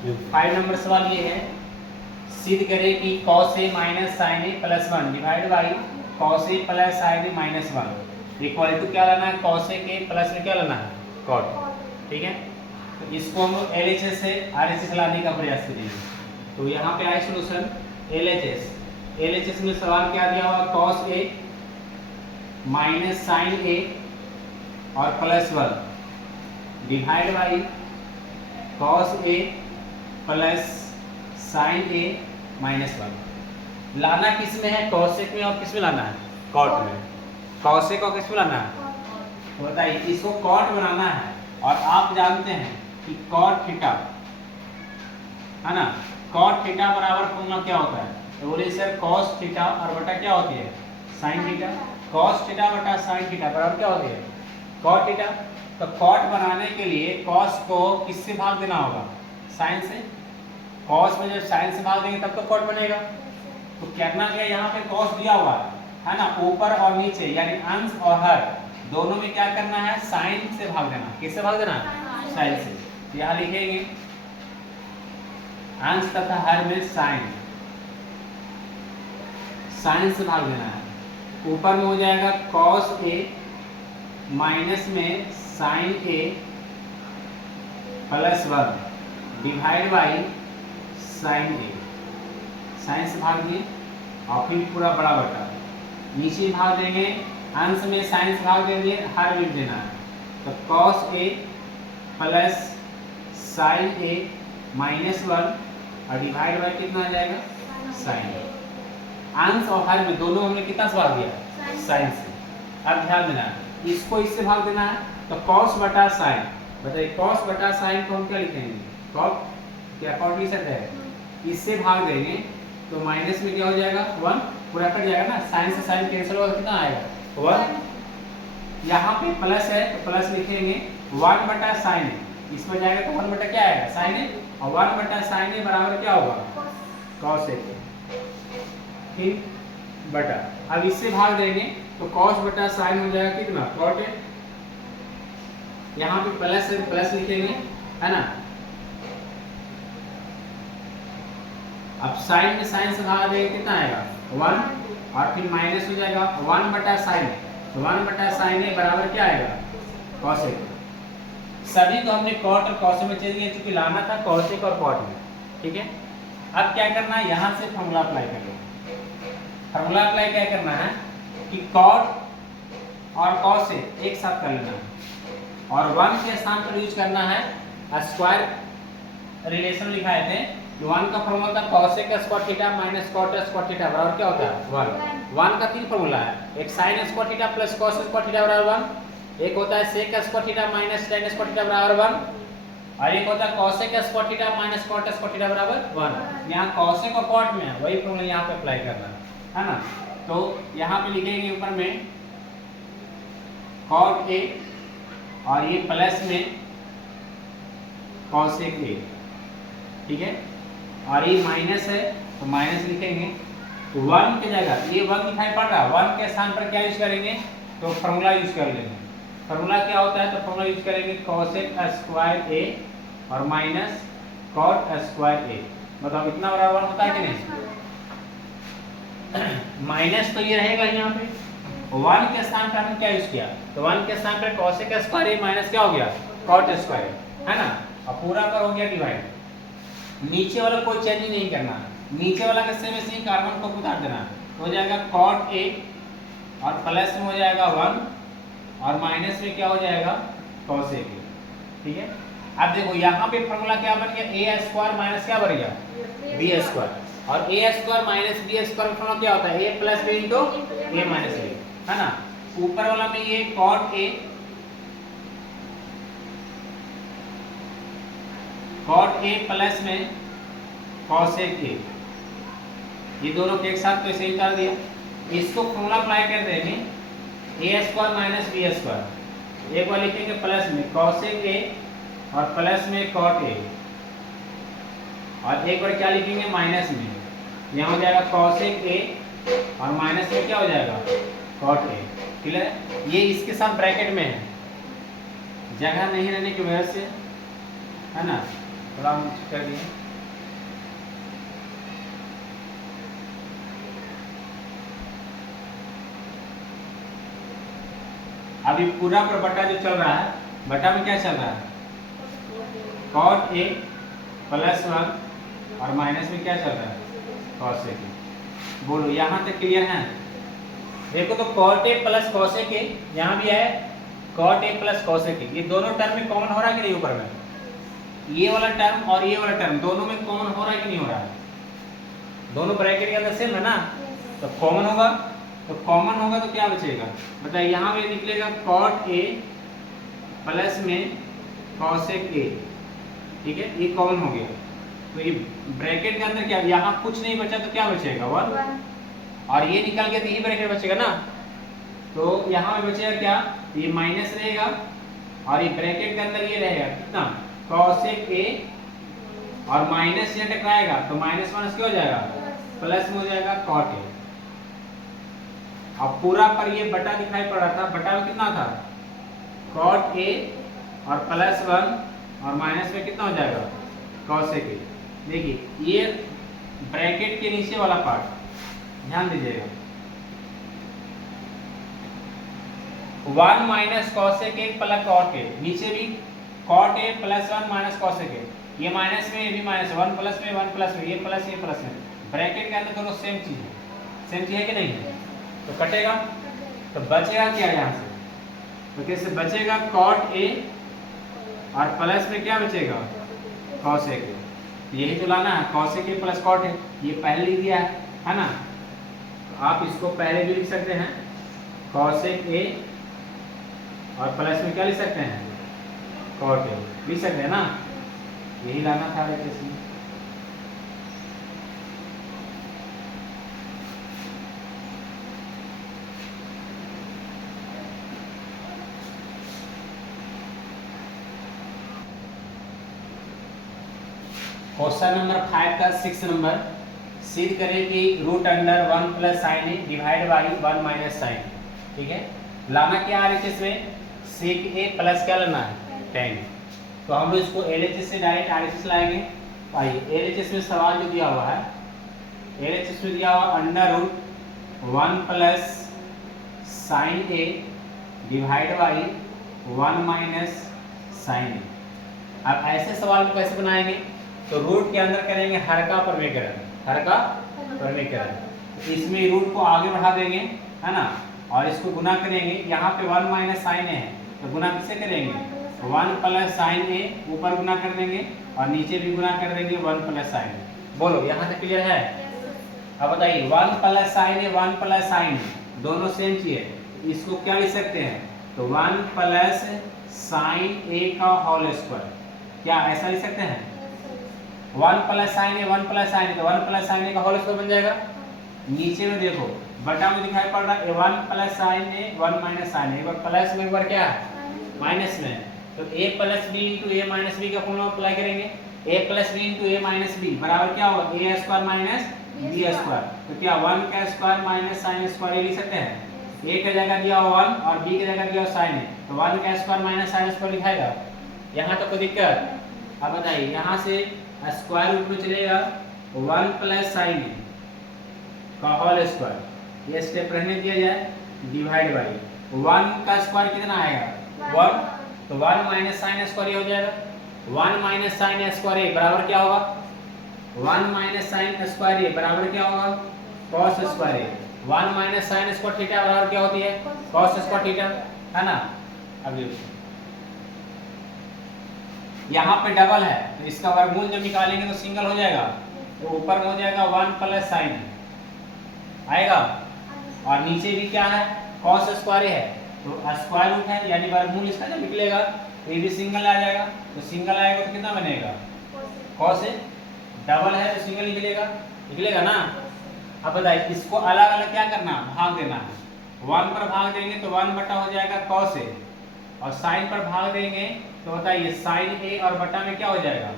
5 number सवाल ये है, सिद्ध करें कि cos a minus sine a plus 1 divide by cos a plus sine a minus 1 equal to क्या लाना है, cos a के प्लस में क्या लाना है, cot। ठीक है, तो इसको हम LHS से RHS लाने का प्रयास करेंगे। तो यहाँ पे आए सोल्यूशन LHS में सवाल क्या दिया हुआ, cos a माइनस साइन ए और plus 1 divide by cos a plus sine a minus 1। लाना किस में है, कॉसेक में, और किस में लाना है, कॉट में। कॉसेक और किस में लाना है, तो बताइए, इसको कॉट बनाना है। और आप जानते हैं कि कॉट थीटा है ना, कॉट थीटा बराबर फॉर्मूला क्या होता है, तो बोले सर कॉस थीटा और बटा क्या होती है, साइन थीटा। कॉस थीटा बटा साइन थीटा बराबर क्या होती है, कॉट थीटा। तो कॉट बनाने के लिए कॉस को किससे भाग देना होगा, साइन से। कॉस में जब साइन से भाग देंगे तब तो कॉट बनेगा। तो करना क्या, यहाँ पे कॉस दिया हुआ है ना, ऊपर और नीचे यानी अंश और हर दोनों में क्या करना है, साइन से भाग देना। किससे भाग देना, साइन से। तो यहाँ लिखेंगे अंश तथा हर में साइन से भाग देना है। ऊपर में हो जाएगा कॉस ए माइनस में sine a plus 1 divide by sine a, sine से भाग दिए और फिर पूरा बड़ा बटा, नीचे भाग देंगे, अंश में साइन से भाग देंगे, हर लिख देना है। तो cos a plus sine a minus 1 और डिवाइड बाई कितना आ जाएगा, साइन ए। अंश और हर में दोनों हमने कितना से भाग दिया, साइन से। अब ध्यान देना है, इसको इससे भाग देना है, तो cos बटा साइन। बताइए cos बटा साइन को हम क्या लिखेंगे, cot, क्या cot लिख सकते हैं, इससे भाग देंगे तो माइनस में क्या हो जाएगा, 1 पूरा कट जाएगा ना, साइन से साइन कैंसिल होगा, कितना आएगा 1। यहाँ पे प्लस है तो प्लस लिखेंगे, 1 बटा साइन ए, इसमें जाएगा तो 1 बटा क्या आएगा, साइन ए, और 1 बटा साइन ए बराबर क्या होगा, cos ए। फिर बटा, अब इससे भाग देंगे तो cos बटा साइन हो जाएगा कितना, cot ए। यहाँ पे प्लस है, प्लस लिखेंगे, है ना। अब साइन में साइन से भाग देंगे, कितना आएगा 1, और फिर माइनस हो जाएगा 1 बटा साइन, तो 1 बटा साइन ए बराबर क्या आएगा, कॉसेक। सभी को हमने कॉट और कॉसेक में चेंज किया, क्योंकि लाना था कॉसेक और कॉट में। ठीक है, अब क्या करना है, यहाँ से फॉर्मूला अप्लाई कर लो। फॉर्मूला अप्लाई क्या करना है कि कॉट और कॉसेक एक साथ कर लेना है, और 1 के स्थान पर यूज करना है स्क्वायर रिलेशन लिखाए थे। 1 का फॉर्मूला था cosec square theta minus cot square theta बराबर क्या होता है 1 का 3 फॉर्मूला है, एक sin square theta plus cos square theta बराबर 1, एक होता है sec square theta minus tan square theta बराबर 1, और एक होता है cosec square theta minus cot square theta बराबर 1। यहाँ cosec और cot में है, वही फॉर्मूला यहाँ पे अप्लाई करना है ना। तो यहाँ पे लिखेंगे ऊपर में cot a और ये प्लस में cosec a, ठीक है, और ये माइनस है तो माइनस लिखेंगे। तो 1 की जगह ये 1 दिखाई पड़ रहा है, 1 के स्थान पर क्या यूज करेंगे, तो फॉर्मूला यूज कर लेंगे। फॉर्मूला क्या होता है, तो फॉर्मूला यूज करेंगे cosec स्क्वायर a और माइनस cot स्क्वायर a। बताओ इतना बराबर होता है कि नहीं, माइनस तो ये रहेगा यहाँ पे, 1 के स्थान पर हमने क्या यूज किया, तो 1 के स्थान पर cosec स्क्वायर a माइनस क्या हो गया, cot स्क्वायर, है ना, और पूरा पर हो गया डिवाइड। नीचे वाला कोई चेंज ही नहीं करना, नीचे वाला के सेम ऐसे ही कार्बन को उतार देना, हो जाएगा cot a और प्लस में हो जाएगा 1 और माइनस में क्या हो जाएगा cosec a। ठीक है, अब देखो यहाँ पे फॉर्मूला क्या बन गया, a स्क्वायर माइनस क्या बन गया b स्क्वायर, और a square minus b square formula क्या होता है, a plus b into a minus b, है ना। ऊपर वाला में ये cot a प्लस में cosec a, ये दोनों के एक साथ तो ऐसे ही उतार दिया। इसको फॉर्मूला अप्लाई कर देंगे, a square minus b square, एक बार लिखेंगे प्लस में cosec a और प्लस में cot a, और एक बार क्या लिखेंगे माइनस में, यहाँ हो जाएगा cosec a और माइनस में क्या हो जाएगा cot a। क्लियर है, ये इसके साथ ब्रैकेट में है, जगह नहीं रहने की वजह से, है ना। थोड़ा हम कर दिए। अभी पूरा पर बटा जो चल रहा है, बटा में क्या चल रहा है, cot a प्लस 1 और माइनस में क्या चल रहा है, cos a। बोलो यहाँ तक क्लियर है? देखो तो cot a plus cos a के यहाँ भी है cot a plus cos a के, ये दोनों टर्म में कॉमन हो रहा है कि नहीं? ऊपर में ये वाला टर्म और ये वाला टर्म दोनों में कॉमन हो रहा है कि नहीं हो रहा है? दोनों ब्रैकेट के अंदर सेम है ना, तो कॉमन होगा। तो कॉमन होगा तो क्या बचेगा बताइए? यहाँ पे निकलेगा cot a प्लस में cos a, ठीक है, ये कॉमन हो गया। तो ये ब्रैकेट के अंदर क्या, यहाँ कुछ नहीं बचा तो क्या बचेगा 1, और ये निकल गया तो ये ब्रैकेट बचेगा ना। तो यहाँ पे बचेगा क्या, ये माइनस रहेगा और ये ब्रैकेट के अंदर ये रहेगा कितना, cos a, और माइनस यहाँ टकराएगा तो माइनस माइनस क्या हो जाएगा, प्लस में हो जाएगा cot a। अब पूरा पर ये बटा दिखाई पड़ रहा था, बटा में कितना था, cot a और प्लस 1 और माइनस में कितना हो जाएगा, cos a के। देखिए ये ब्रैकेट के नीचे वाला पार्ट ध्यान दीजिएगा, 1 माइनस cos a के प्लस cot a, नीचे भी cot a plus 1 minus cos a के, ये माइनस में ये भी माइनस, 1 प्लस में 1 प्लस में, ये प्लस ये प्लस में, ब्रैकेट के अंदर दोनों सेम चीज है, सेम चीज है कि नहीं है? तो कटेगा तो बचेगा क्या यहाँ से, तो कैसे बचेगा, cot a और प्लस में क्या बचेगा, cos a के। यही तो लाना है, cos a के प्लस cot a, ये पहले लिख दिया है ना। तो आप इसको पहले भी लिख सकते हैं, cos a और प्लस में क्या लिख सकते हैं, cot a लिख सकते हैं ना, यही लाना था इसमें। क्वेश्चन नंबर 5 का 6 नंबर, सिद्ध करें कि root under 1 plus sine A divide by 1 minus sine, ठीक है। लाना क्या आ रही है इसमें, सेक ए प्लस क्या लाना है, tan। तो हम लोग इसको एलएचएस से डायरेक्ट आरएचएस लाएंगे। आइए एलएचएस में सवाल जो दिया हुआ है, एलएचएस में दिया हुआ under root 1 plus sine A divide by 1 minus sine A. अब ऐसे सवाल को कैसे बनाएंगे, तो रूट के अंदर करेंगे हर का परमेकरण, हर का परमेकरण, तो इसमें रूट को आगे बढ़ा देंगे है ना, और इसको गुना करेंगे। यहाँ पे 1 माइनस साइन ए है तो गुना किससे करेंगे, 1 प्लस साइन ए ऊपर गुना कर देंगे और नीचे भी गुना कर देंगे 1 प्लस साइन ए। बोलो यहाँ तक क्लियर है? अब बताइए 1 प्लस साइन ए 1 प्लस साइन ए दोनों सेम चीज है, इसको क्या लिख सकते हैं, तो 1 प्लस साइन ए का होल स्क्वायर, क्या ऐसा लिख सकते हैं, 1 प्लस साइन ए 1 प्लस साइन ए, तो 1 प्लस साइन ए का होल स्क्वायर बन जाएगा। नीचे में देखो बटा में दिखाई पड़ रहा है 1 प्लस साइन ए 1 माइनस साइन ए, एक बार प्लस में एक बार क्या है माइनस में, तो a plus b into a minus b का फॉर्मूला अप्लाई करेंगे, a plus b into a minus b बराबर क्या होगा, a square minus b square. तो क्या 1 का स्क्वायर माइनस साइन स्क्वायर ये लिख सकते हैं, a का जगह दिया 1 और b का जगह दिया साइन है, तो 1 का स्क्वायर माइनस साइन स्क्वायर लिखाएगा। यहाँ तक कोई दिक्कत? अब बताइए यहाँ से स्क्वायर रूट में चलेगा 1 प्लस साइन ए का होल स्क्वायर, ये स्टेप रहने दिया जाए, डिवाइड बाई 1 का स्क्वायर कितना आएगा 1, तो 1 माइनस साइन स्क्वायर हो जाएगा, 1 माइनस साइन स्क्वायर ए बराबर क्या होगा, 1 माइनस साइन स्क्वायर ए बराबर क्या होगा, cos स्क्वायर ए। 1 माइनस साइन स्क्वायर थीटा बराबर क्या होती है, cos स्क्वायर थीटा, है ना। अब यहाँ पे डबल है तो इसका वर्गमूल जब निकालेंगे तो सिंगल हो जाएगा, तो ऊपर में हो जाएगा 1 प्लस साइन आएगा, और नीचे भी क्या है cos स्क्वायर है, तो स्क्वायर रूट है यानी वर्गमूल इसका जब निकलेगा तो ये भी सिंगल आ जाएगा, तो सिंगल आएगा तो कितना बनेगा cos है, डबल है तो सिंगल निकलेगा, निकलेगा ना। अब बताइए इसको अलग अलग क्या करना, भाग देना है, 1 पर भाग देंगे तो 1 बटा हो जाएगा cos ए, और साइन पर भाग देंगे तो बताइए साइन ए और बटा में क्या हो जाएगा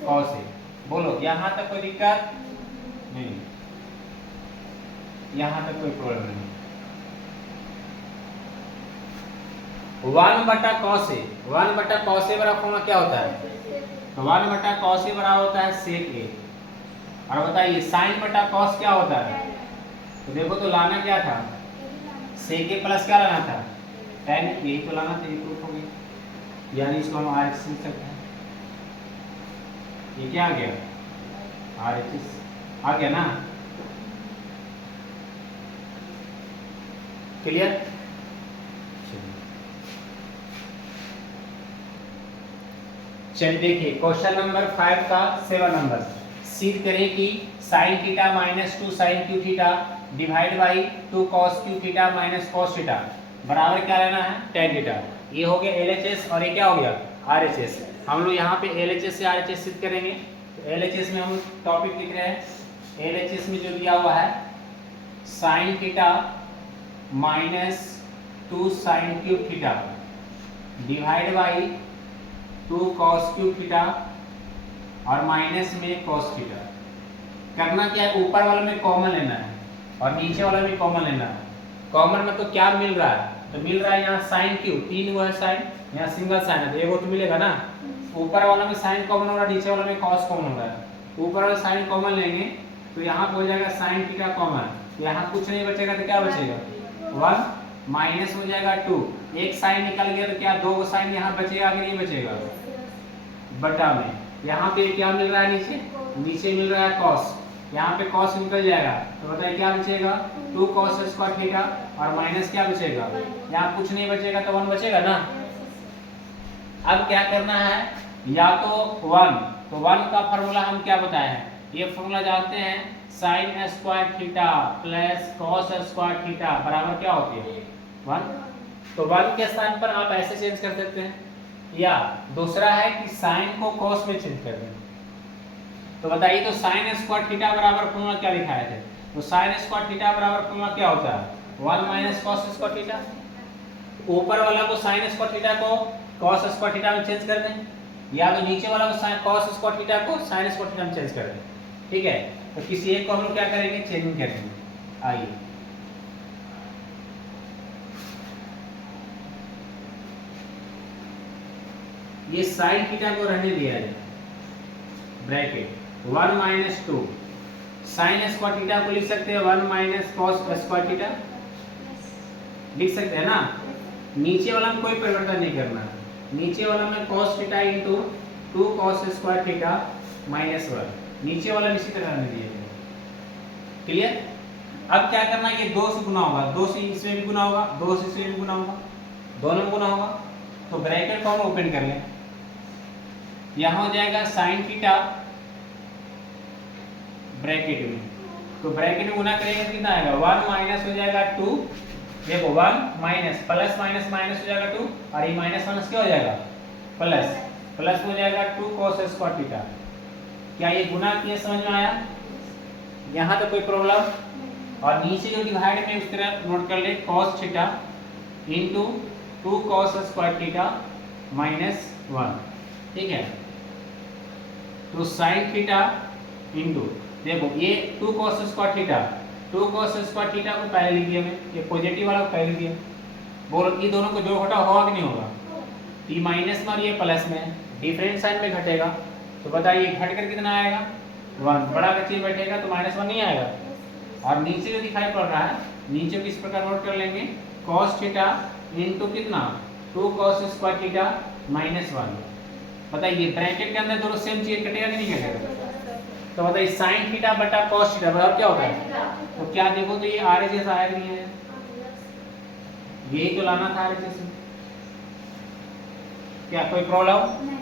cos ए। बोलो यहाँ तक कोई दिक्कत नहीं, यहाँ तक कोई प्रॉब्लम नहीं। 1 बटा cos ए, 1 बटा cos ए बराबर फॉर्मूला क्या होता है, तो 1 बटा कॉस ए बराबर होता है सेक ए। और बताइए साइन बटा कॉस क्या होता है? तो देखो तो लाना क्या था, सेक ए प्लस क्या लाना था, tan, यही तो लाना था, ये प्रूफ हो गया, यानी इसको हम आर एच लिख सकते हैं। ये क्या आ गया, आर एच आ गया ना, क्लियर। चलिए देखिए क्वेश्चन नंबर 5 का 7 नंबर, सिद्ध करें कि sin theta minus 2 sin Q theta divide by 2 cos Q theta minus cos theta बराबर क्या लेना है, tan थीटा। ये हो गया LHS और ये क्या हो गया RHS। हम लोग यहाँ पे LHS से RHS सिद्ध करेंगे। तो LHS में हम टॉपिक लिख रहे हैं, LHS में जो दिया हुआ है sin theta minus 2 sin Q theta divide by 2 cos Q theta और माइनस में cos थीटा। करना क्या है, ऊपर वाले में कॉमन लेना है और नीचे वाला भी कॉमन लेना है। कॉमन में तो क्या मिल रहा है, तो मिल रहा है यहाँ साइन क्यू, 3 हुआ है साइन, यहाँ सिंगल साइन है तो एगो तो मिलेगा ना। ऊपर वाला में साइन कॉमन हो रहा है, नीचे वाला में cos कॉमन हो रहा है। ऊपर वाला साइन कॉमन लेंगे तो यहाँ पे हो जाएगा साइन थीटा कॉमन, यहाँ कुछ नहीं बचेगा तो क्या बचेगा 1 माइनस हो जाएगा 2, एक साइन निकल गया तो क्या 2 साइन यहाँ बचेगा कि नहीं बचेगा, बटा में। यहाँ पे क्या मिल रहा है, नीचे मिल रहा है cos, यहाँ पे cos निकल जाएगा तो बताइए क्या बचेगा 2 cos स्क्वायर थीटा और माइनस क्या बचेगा, यहाँ कुछ नहीं बचेगा तो 1 बचेगा ना। अब क्या करना है, या तो 1, तो 1 का फॉर्मूला हम क्या बताए हैं, ये फॉर्मूला जानते हैं sin square theta plus cos square theta बराबर क्या होती है 1। तो 1 के स्थान पर आप ऐसे चेंज कर सकते हैं, या दूसरा है कि साइन को cos में चेंज कर दें। तो बताइए तो sin स्क्वायर थीटा बराबर फॉर्मूला क्या लिखाए थे, तो sin स्क्वायर थीटा बराबर फॉर्मूला क्या होता है 1 माइनस cos स्क्वायर थीटा। ऊपर वाला को sin स्क्वायर थीटा को cos स्क्वायर थीटा में चेंज कर दें, या तो नीचे वाला को cos स्क्वायर थीटा को sin स्क्वायर थीटा में चेंज कर दें। ठीक है, तो किसी एक को हम लोग क्या करेंगे, चेंजिंग करेंगे। आइए ये साइन थीटा को रहने दिया है, bracket 1 minus 2 sine square theta को लिख सकते हैं 1 माइनस cos स्क्वायर थीटा, लिख सकते हैं ना। नीचे वाला में कोई परिवर्तन नहीं करना, नीचे वाला में cos theta into 2 cos square theta minus 1, नीचे वाला इसी तरह रहने दिया है। क्लियर। अब क्या करना है, ये 2 से गुना होगा, 2 से इसमें भी गुना होगा, 2 से इसमें भी गुना होगा, दोनों में गुना होगा। तो ब्रैकेट को हम ओपन कर लें, यहाँ हो जाएगा साइन थीटा ब्रैकेट में, तो ब्रैकेट में गुना करेंगे तो कितना आएगा 1 माइनस हो जाएगा 2, देखो 1 माइनस प्लस माइनस माइनस हो जाएगा 2 और ये माइनस माइनस क्या हो जाएगा प्लस, प्लस हो जाएगा 2 cos स्क्वायर थीटा। क्या ये गुना किया, समझ में आया, यहाँ तो कोई प्रॉब्लम। और नीचे जो डिवाइड में उस तरह नोट कर ले cos theta into 2 cos square theta minus 1। ठीक है, तो साइन थीटा इंटू देखो ये 2 cos square theta, 2 cos square theta को पहले लिख दिया मैं, ये पॉजिटिव वाला को पहले लिख दिया। बोलो ये दोनों को जोड़ घटा होगा कि नहीं होगा, ये माइनस में और ये प्लस में, डिफरेंट साइन में घटेगा। तो बताइए घट कर कितना आएगा 1, बड़ा का चीज बैठेगा तो -1 नहीं आएगा। और नीचे जो दिखाई पड़ रहा है, नीचे को इस प्रकार नोट कर लेंगे cos थीटा इंटू कितना 2 cos स्क्वायर थीटा माइनस 1। बताइए ब्रैकेट के अंदर दोनों सेम चीज कटेगा कि नहीं कटेगा, तो बताइए साइन थीटा बटा cos थीटा बराबर क्या होता है, तो क्या देखो तो ये RHS आया नहीं है, यही तो लाना था RHS में। क्या कोई प्रॉब्लम,